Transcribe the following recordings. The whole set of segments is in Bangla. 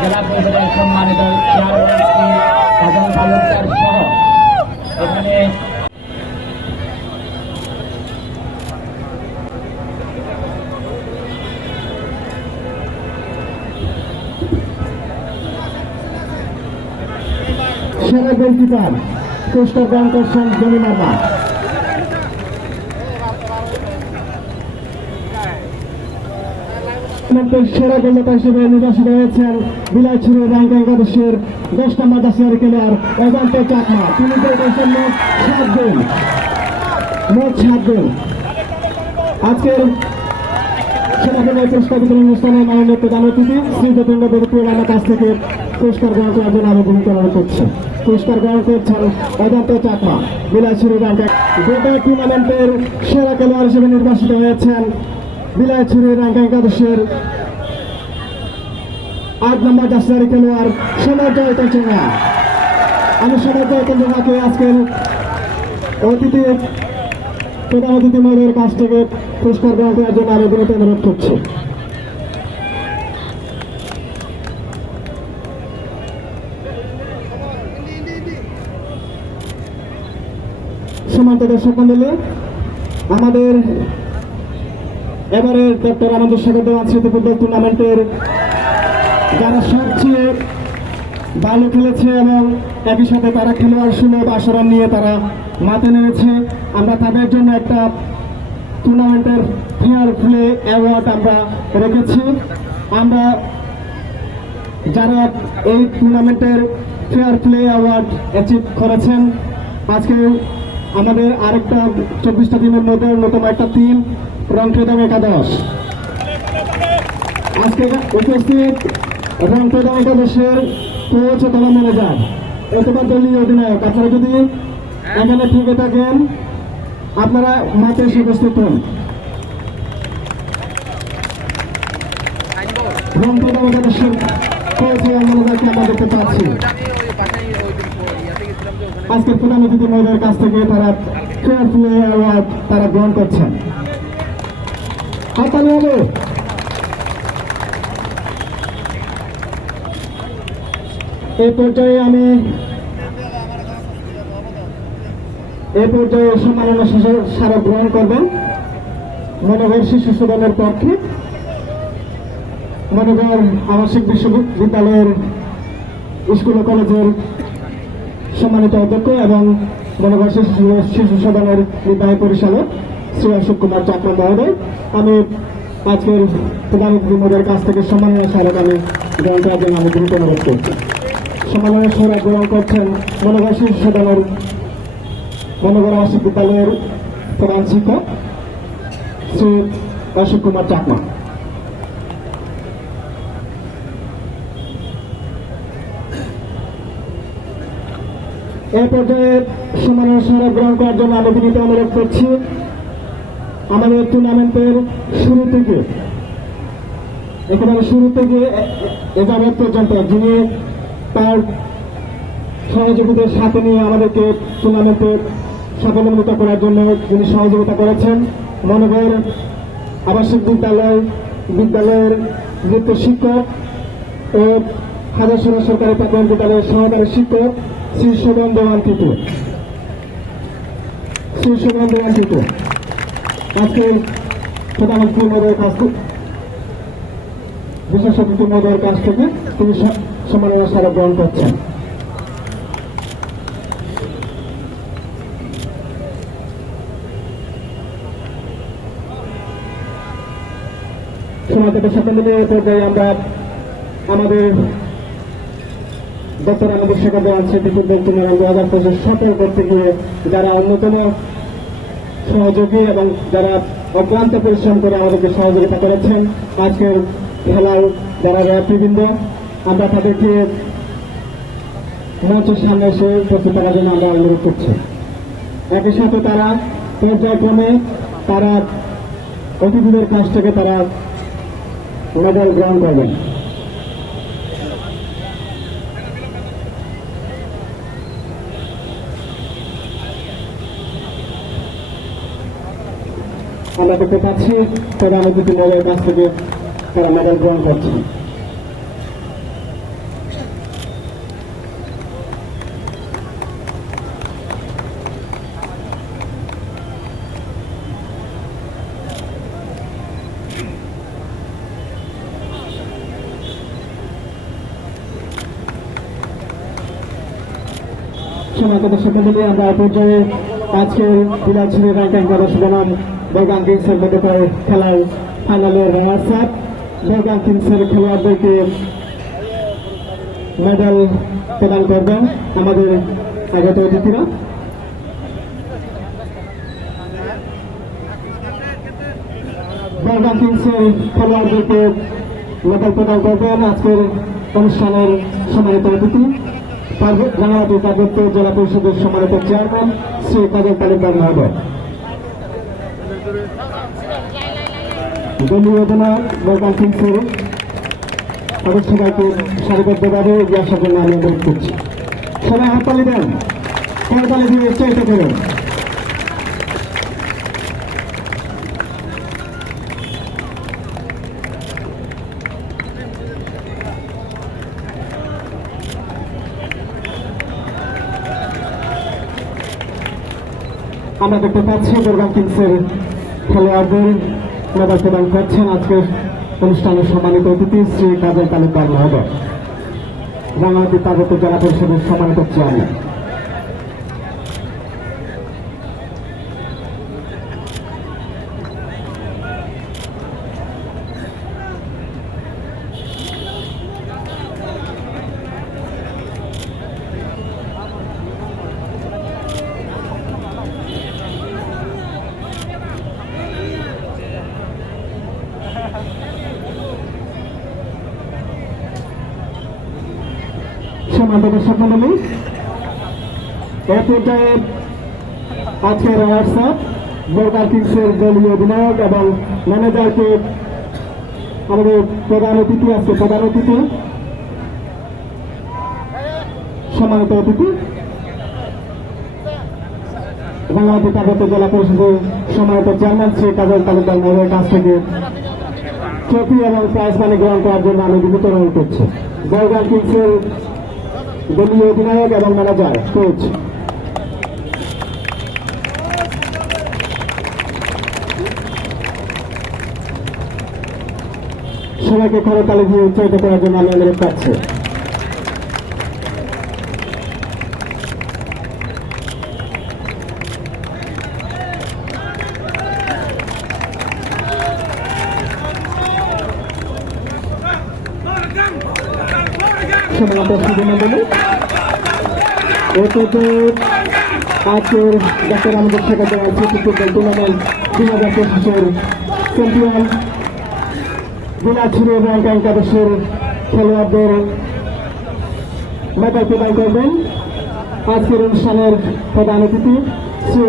জেলা পরিষদের সম্মানিত চেয়ারম্যান শ্রী এখানে সেরা গোলকিপার জমি টুর্নামেন্টের সেরা গোলদাতা হিসেবে নির্বাচিত হয়েছেন বিলাইছড়ি র্যাঙ্ক একাদশের দশ নম্বর দাসিয়ার খেলোয়াড় অজান্ত চাকমা। তিনি পেয়েছেন মোট সাত গোল। মোট সাত গোল। আজকের সেনাবাহিনী পুরস্কার বিতরণ অনুষ্ঠানে মাননীয় প্রধান অতিথি শ্রী যতীন্দ্র দেবপুর আমার কাছ থেকে পুরস্কার গ্রহণ করার জন্য আবেদন করা করছে। পুরস্কার গ্রহণ করছেন অজান্ত চাকমা বিলাইছড়ি র্যাঙ্ক গোটা টুর্নামেন্টের সেরা খেলোয়াড় হিসেবে নির্বাচিত হয়েছেন বিলাইছড়ি র্যাঙ্ক একাদশের আট নম্বর দাসদারি খেলোয়াড় সোনার জয় তঞ্চঙ্গা আমি সোনার জয় তঞ্চঙ্গাকে আজকের অতিথি, প্রধান অতিথি মহোদয়ের কাছ থেকে পুরস্কার গ্রহণ করার জন্য আবেদনতে অনুরোধ করছি। সমান্ত দর্শক মন্ডলী, আমাদের এবারে ডক্টর আমাদের স্বাগত স্মৃতি ফুটবল টুর্নামেন্টের যারা সবচেয়ে ভালো খেলেছে এবং একই সাথে তারা খেলোয়াড় সুলভ আচরণ নিয়ে তারা মাঠে নেমেছে। আমরা তাদের জন্য একটা টুর্নামেন্টের ফেয়ার প্লে অ্যাওয়ার্ড আমরা রেখেছি। আমরা যারা এই টুর্নামেন্টের ফেয়ার প্লে অ্যাওয়ার্ড অ্যাচিভ করেছেন, আজকে আমাদের আরেকটা চব্বিশটা দিনের মধ্যে অন্যতম একটা টিম রংপ্রদাম একাদশ। আজকে উপস্থিত রংপ্রদাম একাদশের কোচ তথা ম্যানেজার অথবা দলীয় অধিনায়ক। আপনারা যদি এখানে থেকে থাকেন, আপনারা মাঠে এসে উপস্থিত হন। রংপ্রদাম একাদশের কোচ আমরা দেখতে পাচ্ছি। আজকের প্রধান মহোদয়ের কাছ থেকে তারা অ্যাওয়ার্ড তারা গ্রহণ করছেন। এই পর্যায়ে আমি এই পর্যায়ে সম্মাননা স্মারক গ্রহণ করবেন। মনোহর শিশু সদনের পক্ষে। মনোহর আবাসিক বিশ্ববিদ্যালয়ের স্কুল ও কলেজের সম্মানিত অধ্যক্ষ এবং মনোভার শিশু সদনের নির্বাহী পরিচালক শ্রী অশোক কুমার চাকমা মহোদয়। আমি আজকের প্রধান অতিথি কাছ থেকে সম্মানীয় স্মারক আমি গ্রহণ করার জন্য আমি গুরুত্ব অনুরোধ করছি। সম্মানীয় স্মারক গ্রহণ করছেন মনোভার শিশু সদনের মনোভার আবাসিক বিদ্যালয়ের প্রধান শিক্ষক শ্রী অশোক কুমার চাকমা এই পর্যায়ে সম্মানের স্মারক গ্রহণ করার জন্য আমি বিনীত অনুরোধ করছি। আমাদের টুর্নামেন্টের শুরু থেকে, একেবারে শুরু থেকে এ পর্যন্ত যিনি তার সহযোগীদের সাথে নিয়ে আমাদেরকে টুর্নামেন্টে সাফল্যমণ্ডিত করার জন্য যিনি সহযোগিতা করেছেন মনোবর আবাসিক বিদ্যালয়, বিদ্যালয়ের নৃত্য শিক্ষক ও হাজারসোনা সরকারি প্রাথমিক বিদ্যালয়ের সহকারী শিক্ষক শ্রী সুমন দেওয়ান টিটু শ্রী সুমন দেওয়ান টিটু আজকে প্রধানমন্ত্রী মহোদয়ের কাছ থেকে কাছ থেকে তিনি গ্রহণ করছেন। পর্যায়ে আমরা আমাদের ডক্টর আমাদের শেখাতে আছে ফুটবল টুর্নামেন্ট দু হাজার পঁচিশ করতে গিয়ে যারা অন্যতম সহযোগী এবং যারা অক্লান্ত পরিশ্রম করে আমাদেরকে সহযোগিতা করেছেন, আজকের খেলার যারা রেফারিবৃন্দ আমরা তাদেরকে মঞ্চের সামনে এসে উপস্থিত থাকার জন্য আমরা অনুরোধ করছি। একই সাথে তারা পর্যায়ক্রমে তারা অতিথিদের কাছ থেকে তারা মেডেল গ্রহণ করবেন। আমরা করতে পারছি তবে আমাদের মেডেল কাছ থেকে তারা মেডেল গ্রহণ করছে সমাগত সম্মেলনে আমরা পর্যায়ে আজকের বিলাসী র্যাঙ্কিং প্রদর্শন বেগান কিংসের মধ্যে খেলায় ফাইনালের রানার্স আপ বেগান কিংসের খেলোয়াড়দেরকে মেডেল প্রদান করবেন আমাদের আগত অতিথিরা। বেগান কিংসের খেলোয়াড়দেরকে মেডেল প্রদান করবেন আজকের অনুষ্ঠানের সম্মানিত অতিথি। রাঙামাটি পার্বত্য জেলা পরিষদের সম্মানিত চেয়ারম্যান শ্রী কাজল তালুকদার মহোদয়। দলীয় অধিনায়ক বেগান কিংসের তাদের সবাইকে সারিবদ্ধভাবে এগিয়ে আসার জন্য আমি অনুরোধ করছি। সবাই হাততালি দেন। করতালি দিয়ে উৎসাহিত করুন। আমরা দেখতে পাচ্ছি দুর্গা কিংসের খেলোয়াড়দের মেডাল প্রদান করছেন আজকের অনুষ্ঠানের সম্মানিত অতিথি শ্রী কাজল তালুকদার মহোদয়। রাঙামাটি পার্বত্য জেলা পরিষদের সম্মানিত চেয়ারম্যান সম্মানিত দর্শক মন্ডলী এ পর্যায়ে আজকের হোয়াটসঅ্যাপ বোর্গার কিংসের দলীয় অধিনায়ক এবং ম্যানেজারকে আমাদের প্রধান অতিথি আছে, প্রধান অতিথি। সম্মানিত অতিথি। বাংলাদেশ পার্বত্য জেলা পরিষদের সম্মানিত চেয়ারম্যান শ্রী কাজল তালুকদার মহোদয়ের কাছ থেকে ট্রফি এবং প্রাইজ মানি গ্রহণ করার জন্য আমি বিতরণ করছি। বর্গার কিংসের দলীয় অধিনায়ক এবং ম্যানেজার কোচ। সবাইকে করতালি দিয়ে উৎসাহিত করার জন্য আমি অনুরোধ করছি। সমানত সুধীমণ্ডলী এতে আজকের ডাক্তার আমাদের শেখা দেওয়া ফুটবল টুর্নামেন্ট দুই হাজার পঁচিশের চ্যাম্পিয়ন একাদশের খেলোয়াড়দের মেডাল প্রদান করবেন আজকের অনুষ্ঠানের প্রধান অতিথি শ্রী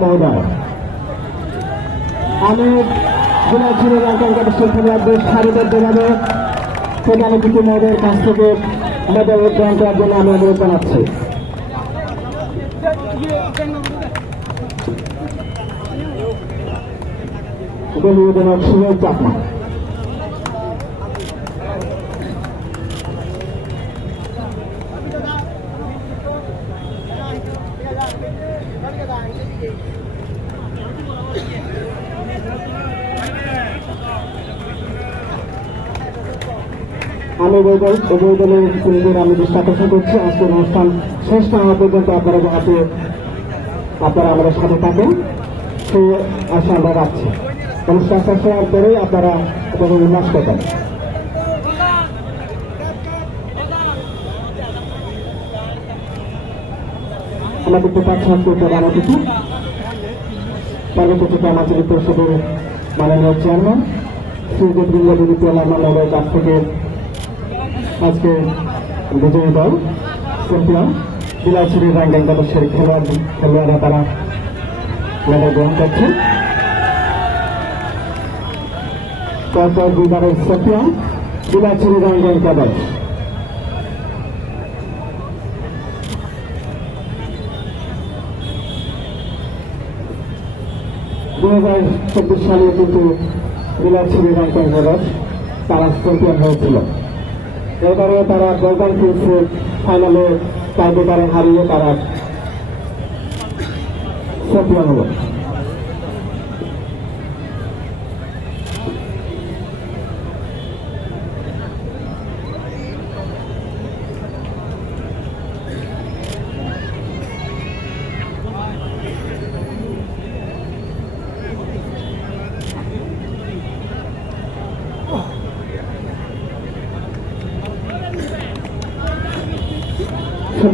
মহোদয় আমি বিলাসিনী ব্যাংক একাদশের খেলোয়াড়দের সারিবদ্ধভাবে প্রধান অতিথি মহোদয়ের কাছ থেকে মেডেল গ্রহণ করার জন্য আমি অনুরোধ জানাচ্ছি। সুযোগ চাকমা। আমি উভয় দল উভয় দলের কর্মীদের আমি দৃষ্টি আকর্ষণ করছি। আজকের অনুষ্ঠান শেষ না হওয়া পর্যন্ত আপনারা যাতে আপনারা আমাদের সাথে থাকেন। সেই আশা আমরা রাখছি। অনুষ্ঠান শেষ হওয়ার পরেই আপনারা আপনাদের উল্লাস আমরা দেখতে পাচ্ছি আজকে প্রধান অতিথি পার্বত্য চট্টগ্রাম পরিষদের মাননীয় চেয়ারম্যান শ্রী গোবিন্দ বিদ্যুৎ মানবের কাছ থেকে আজকে বিজয়ী দল চ্যাম্পিয়ন বিলাসিনী র্যাঙ্কিং সদস্যের খেলোয়াড়, খেলোয়াড়রা তারা মেডেল গ্রহণ করছে। তারপর দুইবারের চ্যাম্পিয়ন বিলাসিনী র্যাঙ্কিং কাদর দু হাজার চব্বিশ সালে কিন্তু বিলাসিনী র্যাঙ্কিং কাদর তারা চ্যাম্পিয়ন হয়েছিল। এবারে তারা গোল্ডেন কিংসের ফাইনালে টাইব্রেকারে হারিয়ে তারা চ্যাম্পিয়ন হলো।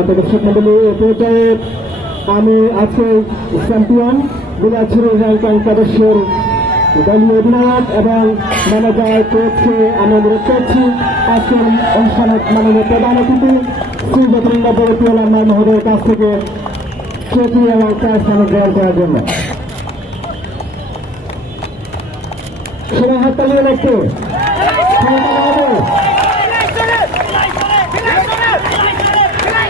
সমাত দর্শক মন্ডলী এ পর্যায়ে আমি আজকে চ্যাম্পিয়ন র্যাঙ্ক সদস্যের দলীয় অধিনায়ক এবং ম্যানেজার কোচকে আমি অনুরোধ করছি। আজকের অনুষ্ঠানের মাননীয় প্রধান অতিথি শ্রী যতীন্দ্র বরতীয় মহোদয়ের কাছ থেকে ট্রফি এবং ক্যাশ গ্রহণ করার জন্য। সবাই হাত তালিয়ে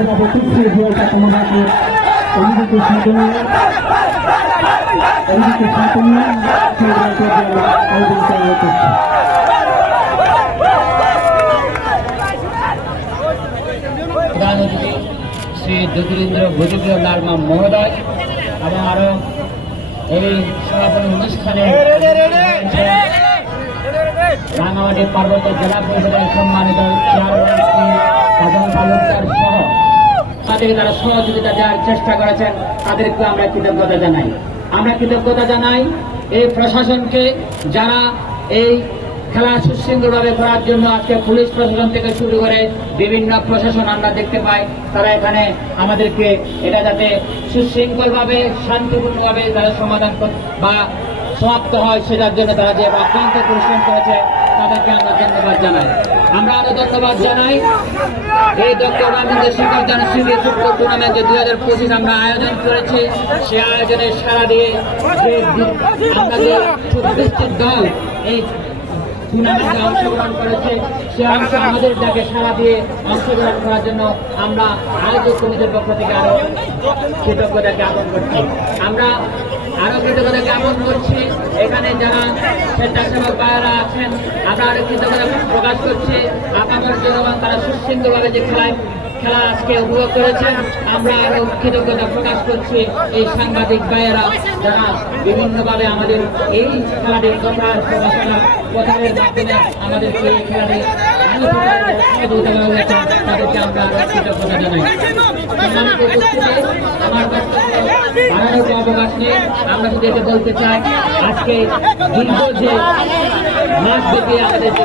কাকামাকে অভিজিৎ সাথে নিয়ে অভিজিৎ সাথে নিয়ে সেই রাজ্যের আয়োজন করা হচ্ছে প্রধান অতিথি শ্রী জ্যোতিরেন্দ্র ভুজুকীয় লালমা মহোদয় এবং আরও এই সমাপনী অনুষ্ঠানে রাঙামাটি পার্বত্য জেলা পরিষদের সম্মানিত চেয়ারম্যান শ্রী সহ তাদের তারা সহযোগিতা দেওয়ার চেষ্টা করেছেন তাদেরকে আমরা কৃতজ্ঞতা জানাই। আমরা কৃতজ্ঞতা জানাই এই প্রশাসনকে যারা এই খেলা সুশৃঙ্খলভাবে করার জন্য আজকে পুলিশ প্রশাসন থেকে শুরু করে বিভিন্ন প্রশাসন আমরা দেখতে পাই, তারা এখানে আমাদেরকে এটা যাতে সুশৃঙ্খলভাবে, শান্তিপূর্ণভাবে তারা সমাধান বা সমাপ্ত হয়, সেটার জন্য তারা যে অক্লান্ত পরিশ্রম করেছে তাদেরকে আমরা ধন্যবাদ জানাই। আমরা আরও ধন্যবাদ জানাই। এই doctor Ramendra Shekhar Janashree football tournament যে দুই হাজার পঁচিশ আমরা আয়োজন করেছি। সে আয়োজনে সারা দিয়ে চব্বিশটি দল এই টুর্নামেন্টে অংশগ্রহণ করেছে, সে অংশ আমাদের ডাকে সারা দিয়ে অংশগ্রহণ করার জন্য আমরা আয়োজক কমিটির পক্ষ থেকে আরও কৃতজ্ঞতা জ্ঞাপন করছি। আমরা আরও কৃতজ্ঞতা জ্ঞাপন করছি। এখানে যারা স্বেচ্ছাসেবক ভাইয়েরা আছেন, আমরা আরও কৃতজ্ঞতা প্রকাশ করছি। আগামের জনগণ তারা সুশৃঙ্খলভাবে যে খেলায়, খেলা আজকে উপভোগ করেছেন আমরা আরও কৃতজ্ঞতা প্রকাশ করছি এই সাংবাদিক ভাইয়েরা যারা বিভিন্নভাবে আমাদের এই খেলাটির কথা প্রচারের মাধ্যমে আমাদেরকে এই খেলাটি তাদেরকে আমরা বলতে চাই আজকে দীর্ঘ যে মাস ব্যাপী আমাদের যে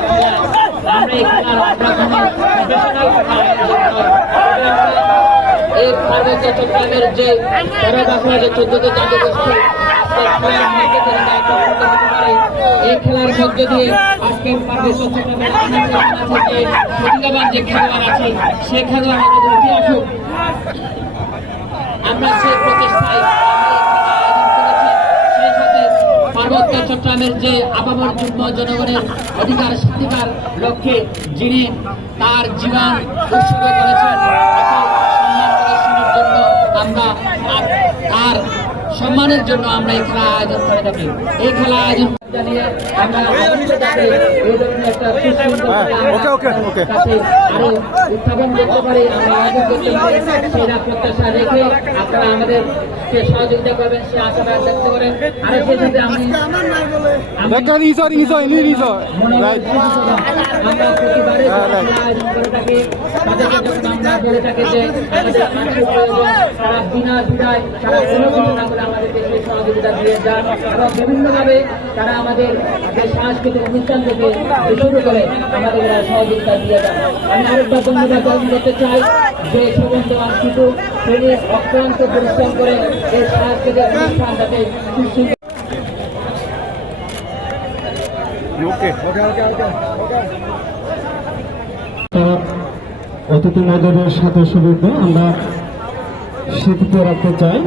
এই পার্বত্য চট্টগ্রামের যে তেরো বছরের যে চোদ্দতে গোষ্ঠী আজকে খেলার মধ্যে করে দায়িত্ব পালন করতে পারে এই খেলার মধ্যে দিয়ে আজকে প্রতিভাবান যে খেলোয়াড় আছে, সে খেলোয়াড় আমাদের উঠে আসুক। আমরা সেই প্রচেষ্টায় পার্বত্য চট্টগ্রামের যে আপামর যুগ্ম জনগণের অধিকার স্বাধিকার লক্ষ্যে যিনি তার জীবন উৎসর্গ করেছেন আমরা সম্মানের জন্য আমরা এই খেলা আয়োজন করে থাকি। এই খেলা আয়োজন জানিয়ে আমরা ভবিষ্যতে এই ধরনের একটা ওকে, ওকে, ওকে। আরও উত্থাপন করতে পারি আমরা আয়োজন করতে পারি। সেটা প্রত্যাশা রেখে আপনারা আমাদের সহযোগিতা করবেন সে আশা ব্যক্ত করেন। আর সেই সাথে আমি আমরা প্রতিবারে হ্যাঁ, আয়োজন করে থাকি। তাদেরকে যখন আমরা বলে থাকি যে আমাদের প্রয়োজন তারা বিনা বিদায় তারা কোনো কিছু করে আমাদেরকে সেই সহযোগিতা দিয়ে যান। এবং বিভিন্নভাবে তারা আমাদের যে সাংস্কৃতিক অনুষ্ঠান থেকে শুরু করে আমাদের সহযোগিতা দিয়ে যান। আমি আরেকবার ধন্যবাদ জ্ঞাপন করতে চাই যে সমস্ত আর্থিক শ্রেণি অক্লান্ত পরিশ্রম করে এই সাংস্কৃতিক অনুষ্ঠান যাতে ওকে অতিথি মহোদয়ের সাথে সুবিধা আমরা স্মৃতিত রাখতে চাই।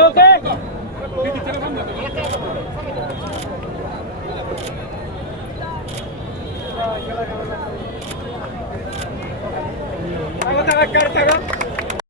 ওকে carta,